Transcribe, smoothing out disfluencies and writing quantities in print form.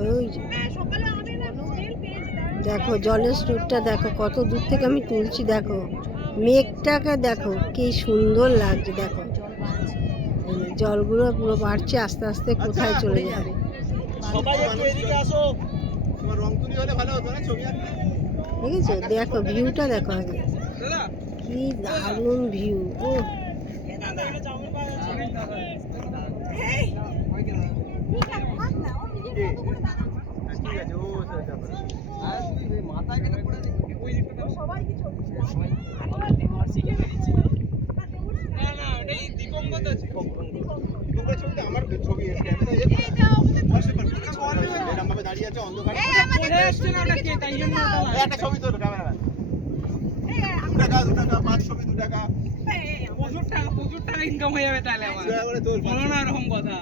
ওই যে দেখো জলের স্রোতটা দেখো, কত দূর থেকে আমি তুলছি। দেখো মেঘটাকে দেখো কি সুন্দর লাগছে। দেখো জলগুলো পুরো বাড়ছে আস্তে আস্তে, কোথায় চলে যাবে। দেখেছো, দেখো ভিউটা দেখো আগে, কি দারুণ ভিউ। ও প্রচুর টাকা ইনকাম হয়ে যাবে তাহলে আমার, বলো না এরকম কথা।